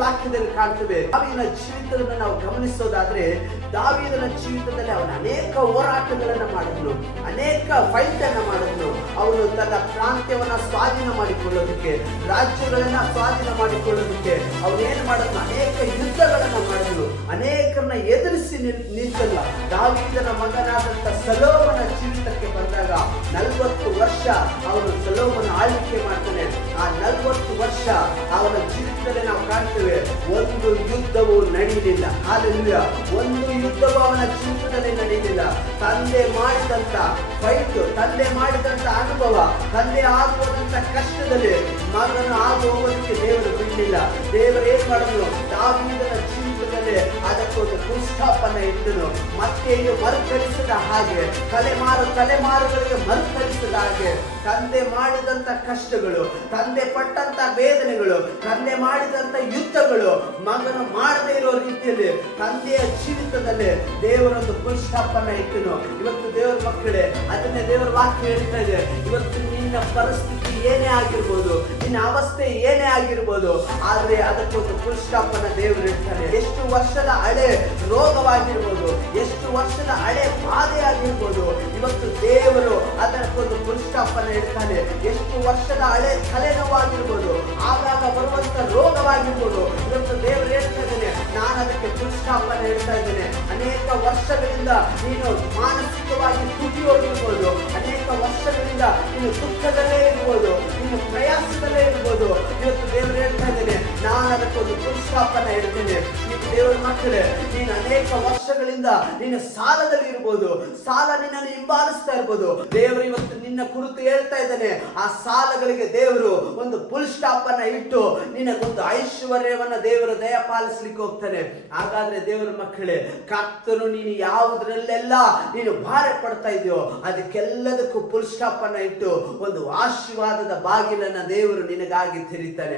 ವಾಕ್ಯದಲ್ಲಿ ಕಾಣ್ತೇವೆ. ದಾವೀದನ ಜೀವಿತವನ್ನು ನಾವು ಗಮನಿಸೋದಾದ್ರೆ, ದಾವೀದನ ಜೀವಿತದಲ್ಲಿ ಅವನು ಅನೇಕ ಹೋರಾಟಗಳನ್ನ ಮಾಡಿದ್ನು, ಅನೇಕ ಫೈಟ್ ಅನ್ನ ಮಾಡಿದ್ನು. ಅವನು ತನ್ನ ಪ್ರಾಂತ್ಯವನ್ನ ಸ್ವಾಧೀನ ಮಾಡಿಕೊಳ್ಳೋದಕ್ಕೆ, ರಾಜ್ಯಗಳನ್ನ ಸ್ವಾಧೀನ ಮಾಡಿಕೊಳ್ಳೋದಕ್ಕೆ ಅವನೇನು ಮಾಡಿದ್ನು, ಅನೇಕ ಯುದ್ಧಗಳನ್ನ ಮಾಡಿದ್ನು, ಅನೇಕರನ್ನ ಎದುರಿಸಿ ನಿಂತಲ್ಲ. ದಾವೀದನ ಮಗನಾದಂತ ಸೊಲೊಮೋನನ ಜೀವಿತಕ್ಕೆ ಬಂದಾಗ 40 ವರ್ಷ ಅವನು ಸೊಲೊಮೋನ ಆಳ್ವಿಕೆ ಮಾಡ್ತಾನೆ. ಆ 40 ವರ್ಷ ಅವನ ಜೀವಿತದಲ್ಲಿ ನಾವು ಕಾಣ್ತೇವೆ, ಒಂದು ಯುದ್ಧವು ನಡೆಯಲಿಲ್ಲ. ಹಾಲೆಲೂಯಾ. ಒಂದು ಯುದ್ಧವು ಅವನ ಜೀವಿತದಲ್ಲಿ ನಡೆಯಲಿಲ್ಲ. ತಂದೆ ಮಾಡಿದಂತ ಫೈಟ್, ತಂದೆ ಮಾಡಿದಂತ ಅನುಭವ, ತಂದೆ ಆಗುವಂತ ಕಷ್ಟದಲ್ಲಿ ಮಗನು ಆಗುವುದಕ್ಕೆ ದೇವರು ಬಿಡಲಿಲ್ಲ. ದೇವರು ಏನ್ ಮಾಡಿದ್ರು, ದಾವೀದನ ಜೀವಿತದಲ್ಲಿ ಅದಕ್ಕೊಂದು ಪುಸ್ತಕವನ್ನ ಇಟ್ಟನು. ಮತ್ತೆ ಇದು ಮರುಕಳಿಸಿದ ಹಾಗೆ, ತಲೆಮಾರುಗಳಿಗೆ ಮರುಕಳಿಸಿದ ಹಾಗೆ, ತಂದೆ ಮಾಡಿದಂತ ಕಷ್ಟಗಳು, ತಂದೆ ಪಟ್ಟಂತ ವೇದನೆಗಳು, ತಂದೆ ಮಾಡಿದಂತ ಯುದ್ಧಗಳು ಮಗನು ಮಾಡದೇ ಇರೋ ರೀತಿಯಲ್ಲಿ ತಂದೆಯ ಜೀವಿತದಲ್ಲಿ ದೇವರೊಂದು ಪುಸ್ತಕವನ್ನ ಇಟ್ಟನು. ಇವತ್ತು ದೇವರ ಮಕ್ಕಳೇ, ಅದನ್ನೇ ದೇವರ ವಾಕ್ಯ ಹೇಳ್ತಾ ಇದೆ. ಇವತ್ತು ನಿನ್ನ ಪರಿಸ್ಥಿತಿ ಏನೇ ಆಗಿರ್ಬೋದು, ನಿನ್ನ ಅವಸ್ಥೆ ಏನೇ ಆಗಿರ್ಬೋದು, ಆದ್ರೆ ಅದಕ್ಕೊಂದು ಪುಸ್ತಕವನ್ನ ದೇವರು ಇಡ್ತಾನೆ. ಎಷ್ಟು ವರ್ಷದ ಹಳೆ ರೋಗವಾಗಿರ್ಬೋದು, ಎಷ್ಟು ವರ್ಷದ ಹಳೆ ಬಾಧೆ ಆಗಿರ್ಬೋದು, ಇವತ್ತು ದೇವರು ಅದಕ್ಕೊಂದು ಪುಸ್ತಕವನ್ನ ಇಡ್ತಾನೆ. ಎಷ್ಟು ವರ್ಷದ ಹಳೆ ತಲೆನೋವಾಗಿರ್ಬೋದು, ಆಗಾಗ ಬರುವಂತ ರೋಗವಾಗಿರ್ಬೋದು, ಇವತ್ತು ದೇವರು ಹೇಳ್ತಾ ಇದ್ದೇನೆ, ನಾನು ಅದಕ್ಕೆ ಪುಸ್ತಕವನ್ನ ಇಡ್ತಾ ಇದ್ದೇನೆ. ಅನೇಕ ವರ್ಷಗಳಿಂದ ನೀನು ಮಾನಸಿಕವಾಗಿ ಕುಗ್ಗಿ ಹೋಗಿರ್ಬೋದು, ಅನೇಕ ವರ್ಷಗಳಿಂದ ನೀನು ದುಃಖದಲ್ಲೇ ಇರ್ಬೋದು, ನೀನು ಪ್ರಯಾಸದಲ್ಲೇ ಇರ್ಬೋದು. ಇವತ್ತು ದೇವರು ಹೇಳ್ತಾ ಇದ್ದೇನೆ, ನಾನು ಅದಕ್ಕೊಂದು ಪುಸ್ತಕವನ್ನ ಇಡ್ತೇನೆ. ದೇವರ ಮಕ್ಕಳೇ, ನೀನು ಅನೇಕ ವರ್ಷಗಳಿಂದ ನೀನು ಸಾಲದಲ್ಲಿ ಇರ್ಬೋದು, ಸಾಲ ನಿನ್ನನ್ನು ಹಿಂಬಾಲಿಸ್ತಾ ಇರ್ಬೋದು. ದೇವರು ಇವತ್ತು ನಿನ್ನ ಕುರಿತು ಹೇಳ್ತಾ ಇದ್ದಾನೆ, ಆ ಸಾಲಗಳಿಗೆ ದೇವರು ಒಂದು ಫುಲ್ ಸ್ಟಾಪ್ ಅನ್ನ ಇಟ್ಟು ನಿನಗೊಂದು ಐಶ್ವರ್ಯವನ್ನ ದೇವರು ದಯಪಾಲಿಸ್ಲಿಕ್ಕೆ ಹೋಗ್ತಾನೆ. ಹಾಗಾದ್ರೆ ದೇವರ ಮಕ್ಕಳೇ, ಕರ್ತನು ನೀನು ಯಾವುದ್ರಲ್ಲೆಲ್ಲ ನೀನು ಭಾರ ಪಡ್ತಾ ಇದೆಯೋ ಅದಕ್ಕೆಲ್ಲದಕ್ಕೂ ಫುಲ್ ಸ್ಟಾಪ್ ಅನ್ನ ಇಟ್ಟು ಒಂದು ಆಶೀರ್ವಾದದ ಬಾಗಿಲನ್ನ ದೇವರು ನಿನಗಾಗಿ ತೆರೀತಾನೆ.